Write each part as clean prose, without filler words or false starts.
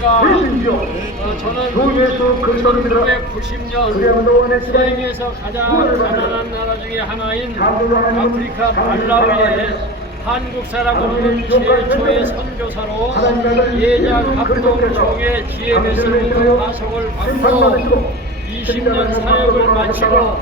안녕하십니까. 저는 1990년 세계에서 가장 가난한 나라 중에 하나인 아프리카 말라위에 한국 사람으로는 최초의 선교사로 예장 합동총회 GMS로 파송을 받고 20년 사역을 마치고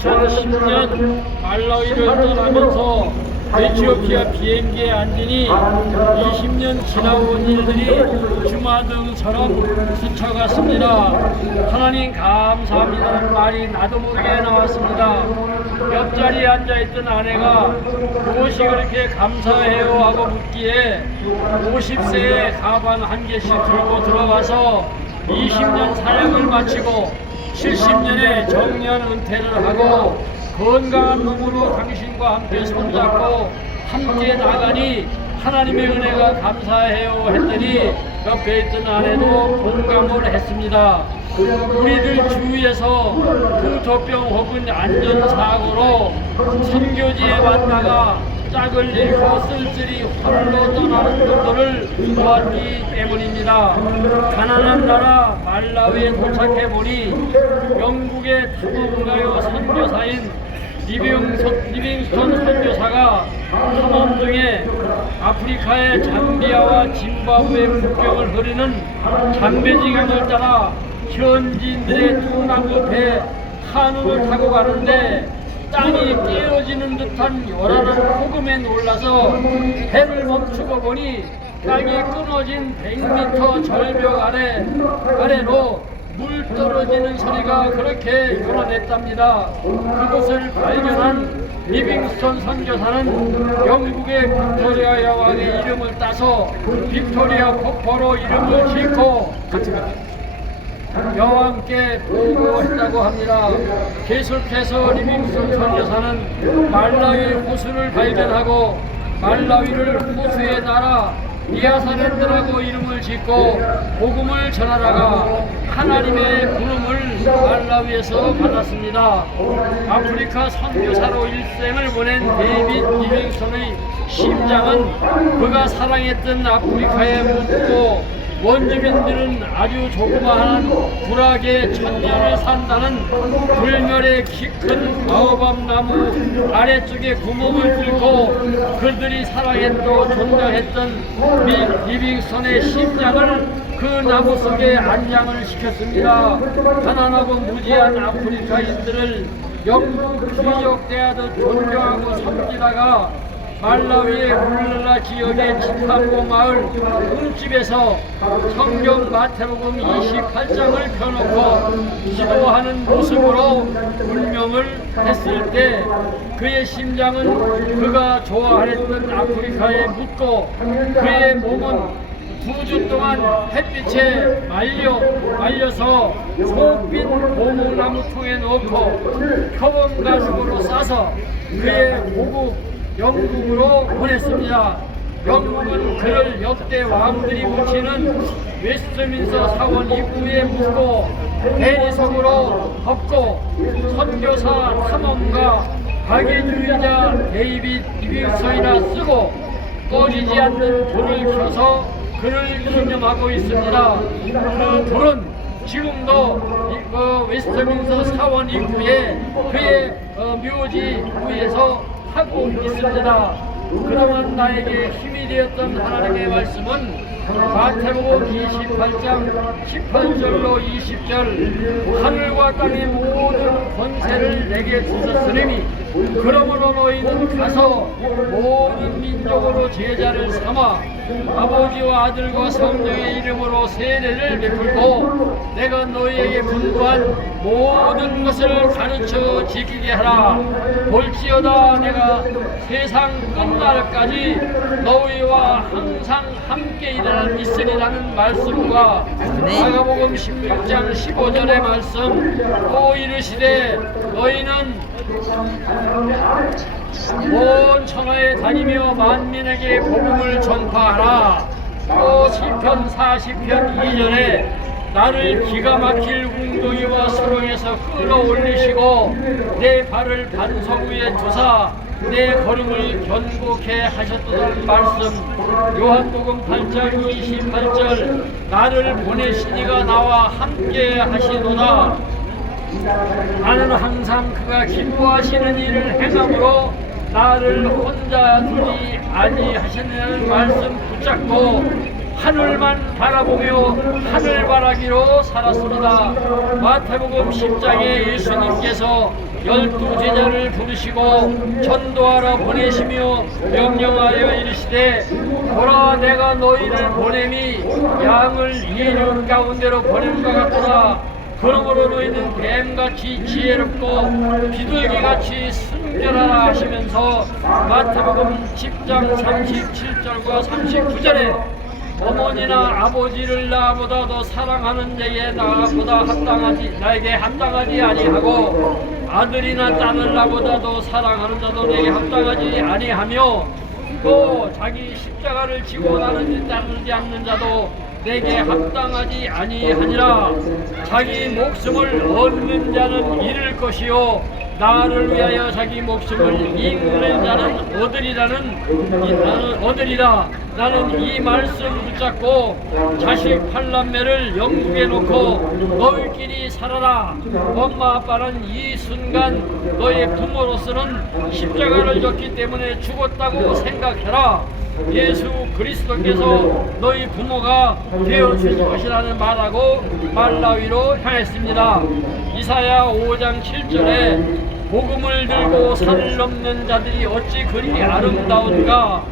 2010년 말라위를 떠나면서 에티오피아 비행기에 앉으니 20년 지나온 일들이 주마등처럼 스쳐갔습니다. 하나님 감사합니다라는 말이 나도 모르게 나왔습니다. 옆자리에 앉아있던 아내가 무엇이 그렇게 감사해요 하고 묻기에 50세에 가방 한 개씩 들고 들어가서 20년 사역을 마치고 70년에 정년 은퇴를 하고 건강한 몸으로 당신과 함께 손잡고 함께 나가니 하나님의 은혜가 감사해요 했더니 옆에 있던 아내도 공감을 했습니다. 우리들 주위에서 풍토병 혹은 안전사고로 선교지에 왔다가 짝을 잃고 쓸쓸히 홀로 떠나는 분들을 보았기 때문입니다. 가난한 나라 말라위에 도착해보니 영국의 탐험가요 선교사인 리빙스턴 선교사가 탐험 중에 아프리카의 잠비아와 짐바브웨 국경을 흐르는 잠베지강을 따라 현지인들의 뚱나무 배 카누를 타고 가는데 땅이 깨어지는 듯한 요란한 폭음에 놀라서 배를 멈추고 보니 땅이 끊어진 100m 절벽 아래로 물 떨어지는 소리가 그렇게 요란했답니다. 그것을 발견한 리빙스턴 선교사는 영국의 빅토리아 여왕의 이름을 따서 빅토리아 폭포로 이름을 짓고 여왕께 보고했다고 합니다. 계속해서 리빙스턴 선교사는 말라위 호수를 발견하고 말라위를 호수의 나라 니아사랜드라고 이름을 짓고 복음을 전하다가 하나님의 부름을 말라위에서 받았습니다. 아프리카 선교사로 일생을 보낸 데이빗 리빙스턴의 심장은 그가 사랑했던 아프리카에 묻고 원주민들은 아주 조그마한 구락의 천년을 산다는 불멸의 키 큰 바오밥 나무 아래쪽에 구멍을 뚫고 그들이 사랑했고 존경했던 리빙스턴의 심장을 그 나무 속에 안장을 시켰습니다. 가난하고 무지한 아프리카인들을 영국 귀족대하듯 존경하고 섬기다가 말라위의 룰라 지역의 치탐보 마을 음집에서 성경 마태복음 28장을 펴놓고 기도하는 모습으로 운명을 했을 때 그의 심장은 그가 좋아했던 아프리카에 묻고 그의 몸은 2주 동안 햇빛에 말려서 속빈 고무나무 통에 넣고 표범 가죽으로 싸서 그의 고국 영국으로 보냈습니다. 영국은 그를 역대 왕들이 묻히는 웨스트민스터 사원 입구에 묻고 대리석으로 덮고 선교사 탐험가 박애주의자 데이빗 리빙스턴이나 쓰고 꺼지지 않는 불을 켜서 그를 기념하고 있습니다. 그 불은 지금도 웨스트민스터 사원 입구에 그의 묘지 위에서 하고 있습니다. 그동안 나에게 힘이 되었던 하나님의 말씀은 마태복음 28장 18절로 20절 하늘과 땅의 모든 권세를 내게 주셨으니 그러므로 너희는 가서 모든 민족으로 제자를 삼아 아버지와 아들과 성령의 이름으로 세례를 베풀고 내가 너희에게 분부한 모든 것을 가르쳐 지키게 하라. 볼지어다 내가 세상 끝날까지 너희와 항상 함께 있으리라는 말씀과 마가복음 16장 15절의 말씀 또 이르시되 너희는 온 천하에 다니며 만민에게 복음을 전파하라. 또 시편 40편 2절에 나를 기가 막힐 웅덩이와 수렁에서 끌어올리시고 내 발을 반석 위에 두사 내 걸음을 견고케 하셨다는 말씀. 요한복음 8장 28절 나를 보내신 이가 나와 함께 하시도다. 나는 항상 그가 기뻐하시는 일을 행함으로 나를 혼자 두지 아니하시는 말씀 붙잡고 하늘만 바라보며 하늘바라기로 살았습니다. 마태복음 10장에 예수님께서 12제자를 부르시고 전도하러 보내시며 명령하여 이르시되 보라 내가 너희를 보냄이 양을 이른 가운데로 보내는 것 같구나. 그러므로 너희는 뱀같이 지혜롭고 비둘기같이 순결하라 하시면서 마태복음 10장 37절과 39절에 어머니나 아버지를 나보다 더 사랑하는 자에게 나에게 합당하지 아니하고 아들이나 딸을 나보다 더 사랑하는 자도 내게 합당하지 아니하며 또 자기 십자가를 지고 나를 따르지 않는 자도 내게 합당하지 아니하니라. 자기 목숨을 얻는 자는 잃을 것이요 나를 위하여 자기 목숨을 잃는 자는 얻으리라. 나는 이 말씀 붙잡고 자식 팔남매를 영국에 놓고 너희끼리 살아라. 엄마 아빠는 이 순간 너의 부모로서는 십자가를 졌기 때문에 죽었다고 생각해라. 예수 그리스도께서 너희 부모가 되어주실 것이라는 말하고 말라위로 향했습니다. 이사야 5장 7절에 복음을 들고 산을 넘는 자들이 어찌 그리 아름다운가.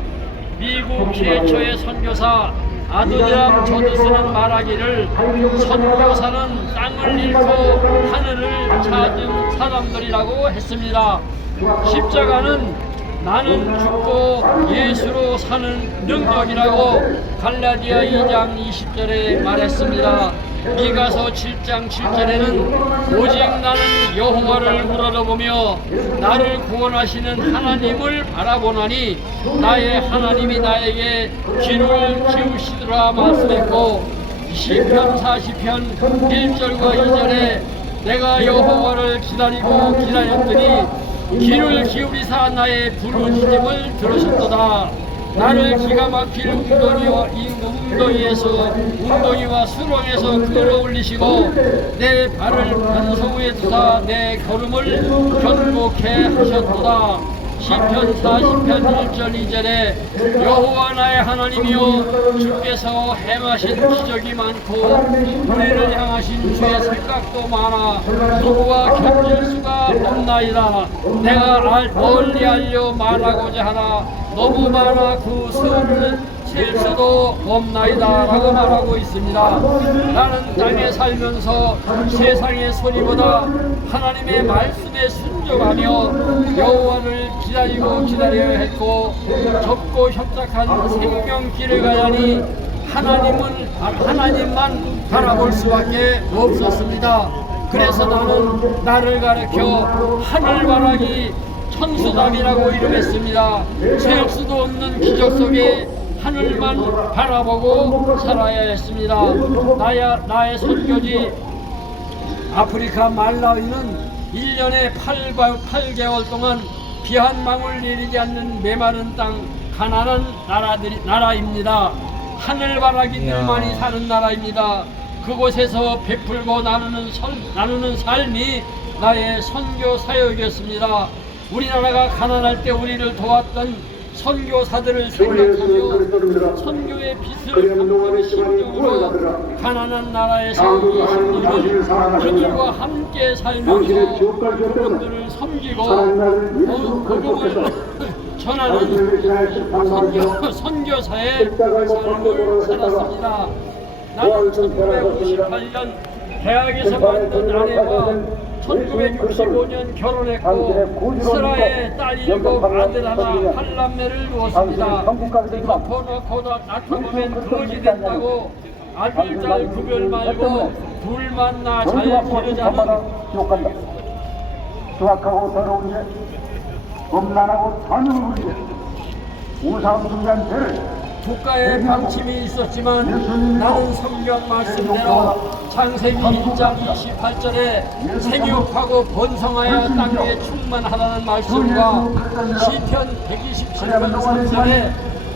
미국 최초의 선교사 아드니람 저드스는 말하기를 선교사는 땅을 잃고 하늘을 찾은 사람들이라고 했습니다. 십자가는 나는 죽고 예수로 사는 능력이라고 갈라디아 2장 20절에 말했습니다. 미가서 7장 7절에는 오직 나는 여호와를 우러러보며 나를 구원하시는 하나님을 바라보나니 나의 하나님이 나에게 귀를 기울시더라 말씀했고, 시편 40편 1절과 2절에 내가 여호와를 기다리고 기다렸더니 귀를 기울이사 나의 부르짖음을 들으셨도다. 나를 기가 막힐 웅덩이와 수렁에서 끌어올리시고 내 발을 변소 위에 두사 내 걸음을 견고케 하셨도다. 시편 40편 1절 2절에 여호와 나의 하나님이여 주께서 행하신 기적이 많고 우리를 향하신 주의 생각도 많아 누구와 견질 수가 없나이다. 내가 멀리 알려 말하고자 하나 너무 많아 그 수를 셀 수도 없나이다 라고 말하고 있습니다. 나는 땅에 살면서 세상의 소리보다 하나님의 말씀에 순종하며 여호와를 기다리고 기다려야 했고 좁고 협착한 생명길을 가야니 하나님만 바라볼 수밖에 없었습니다. 그래서 나는 나를 가르쳐 하늘바라기 천수담이라고 이름했습니다. 셀 수도 없는 기적 속에 하늘만 바라보고 살아야 했습니다. 나의 선교지 아프리카 말라위는 1년에 8개월 동안 비 한 방울 내리지 않는 메마른 땅 가난한 나라입니다. 하늘바라기들만이 사는 나라입니다. 그곳에서 베풀고 나누는 삶이 나의 선교 사역이었습니다. 우리나라가 가난할 때 우리를 도왔던 선교사들을 생각하며 선교의 빛을 담는 심정으로 가난한 나라에서 20년을 그들과 함께 살면서 그분들을 섬기고 복음을 전하는 선교사의 삶을 살았습니다. 나는 1958년 대학에서 만든 아내와 1965년 결혼했고 스라에 딸 7, 아들 하나, 8남매를 두었습니다. 덮어놓고 나타보면 거지 된다고 아들 딸 구별 말고 둘만 나 잘 기르자는 수확하고 더러운 일, 음란하고 잔인한 일, 우상숭배한 죄를 국가의 방침이 있었지만 나는 성경 말씀대로 창세기 1장 28절에 생육하고 번성하여 땅 위에 충만하라는 말씀과 시편 127편 3절에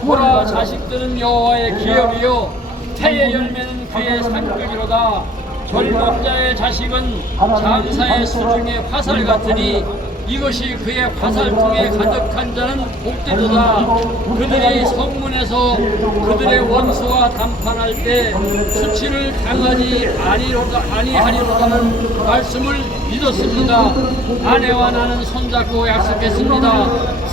보라 자식들은 여호와의 기업이요 태의 열매는 그의 상급이로다. 젊은 자의 자식은 장사의 수중의 화살 같으니 이것이 그의 화살통에 가득한 자는 복되도다. 그들이 성문에서 그들의 원수와 담판할 때 수치를 당하지 아니하리로다는 말씀을 믿었습니다. 아내와 나는 손잡고 약속했습니다.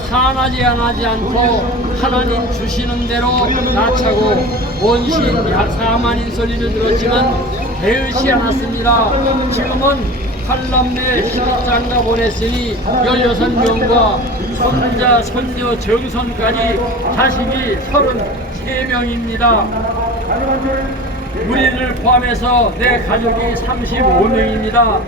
산하지 않고 하나님 주시는 대로 낳자고 원신 사만인 소리를 들었지만 배의치 않았습니다. 지금은 8남매 11장가 보냈으니 16명과 손자, 손녀, 정손까지 자식이 33명입니다. 우리를 포함해서 내 가족이 35명입니다.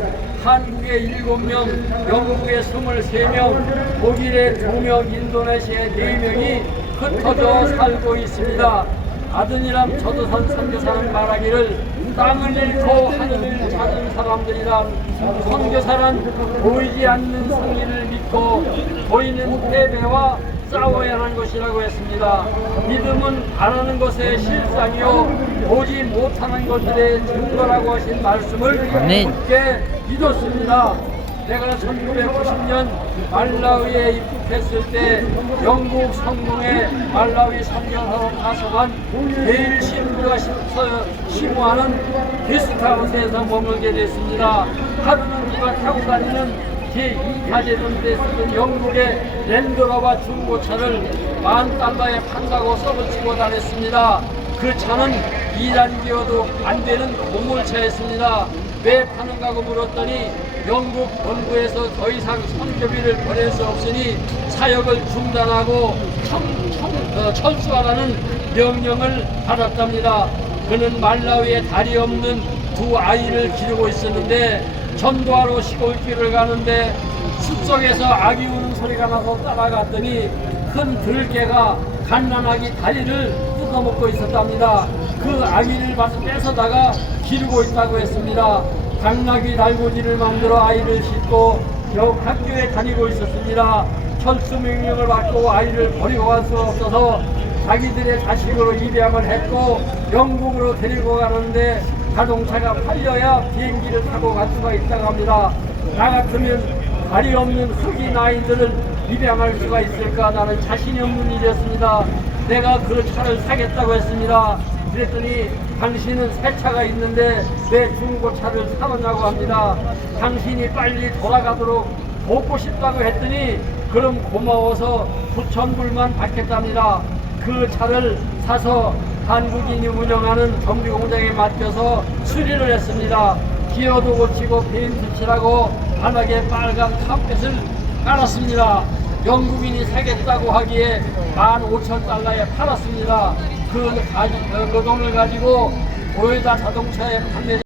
한국에 7명, 영국에 23명, 독일에 2명, 인도네시아에 4명이 흩어져 살고 있습니다. 아드니람 저도산 선교사는 말하기를 땅을 잃고 하늘을 찾은 사람들이란 선교사란 보이지 않는 승리를 믿고 보이는 패배와 싸워야 하는 것이라고 했습니다. 믿음은 바라는 것의 실상이요 보지 못하는 것들의 증거라고 하신 말씀을 굳게 믿었습니다. 내가 1990년 말라위에 입국했을 때 영국 성공의 말라위 선교사로 파송한 베일 신부가 심호하는 게스트하우스에서 머물게 됐습니다. 하루는 누가 타고 다니는 제2가제돈 때 쓰던 영국의 랜드로버 중고차를 $10,000에 판다고 써붙이고 다녔습니다. 그 차는 2단계여도 안 되는 고물차였습니다. 왜 파는가고 물었더니 영국 본부에서 더 이상 선교비를 보낼 수 없으니 사역을 중단하고 철수하라는 명령을 받았답니다. 그는 말라위에 다리 없는 2 아이를 기르고 있었는데 전도하러 시골길을 가는데 숲속에서 아기 우는 소리가 나서 따라갔더니 큰 들개가 갓난아기 다리를 뜯어먹고 있었답니다. 그 아기를 뺏어다가 기르고 있다고 했습니다. 당나귀 달고지를 만들어 아이를 싣고 겨우 학교에 다니고 있었습니다. 철수 명령을 받고 아이를 버리고 갈 수 없어서 자기들의 자식으로 입양을 했고 영국으로 데리고 가는데 자동차가 팔려야 비행기를 타고 갈 수가 있다고 합니다. 나 같으면 다리 없는 흑인 아이들을 입양할 수가 있을까? 나는 자신이 없는 일이었습니다. 내가 그 차를 사겠다고 했습니다. 그랬더니 당신은 새 차가 있는데 왜 중고차를 사느냐고 합니다. 당신이 빨리 돌아가도록 돕고 싶다고 했더니 그럼 고마워서 9,000불만 받겠답니다. 그 차를 사서 한국인이 운영하는 정비공장에 맡겨서 수리를 했습니다. 기어도 고치고 페인트 칠하고 바닥에 빨간 카펫을 깔았습니다. 영국인이 사겠다고 하기에 $15,000에 팔았습니다. 그 돈을 가지고 도요타 자동차에 판매